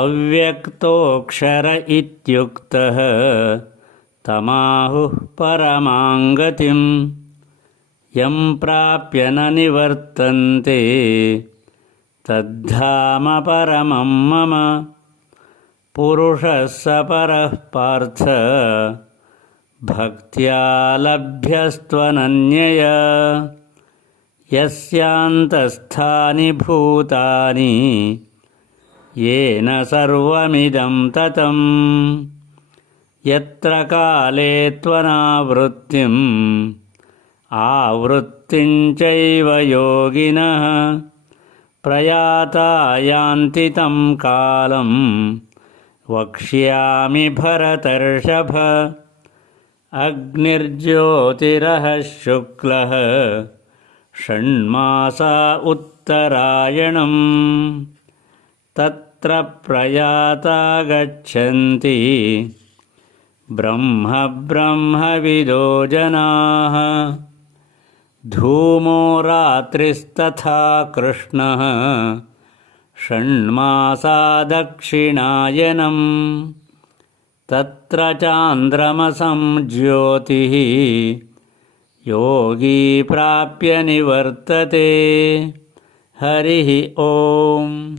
अव्यक्तोऽक्षर इत्युक्तः तमाहुः परमाङ्गतिं यं प्राप्य न निवर्तन्ते तद्धाम परमं मम पुरुषः स परः पार्थ भक्त्या लभ्यस्त्वनन्यया यस्यान्तस्थानि भूतानि येन सर्वमिदं ततम्। यत्र काले त्वनावृत्तिम् आवृत्तिं चैव योगिनः। प्रयाता यान्ति तं कालं वक्ष्यामि भरतर्षभ। अग्निर्ज्योतिरः शुक्लः षण्मासा उत्तरायणम् तत्र प्रयाता गच्छन्ति ब्रह्मब्रह्मविदो जनाः। धूमो रात्रिस्तथा कृष्णः। षण्मासा दक्षिणायनम्। तत्र चान्द्रमसं ज्योतिः। योगी प्राप्य निवर्तते। हरिः ओम्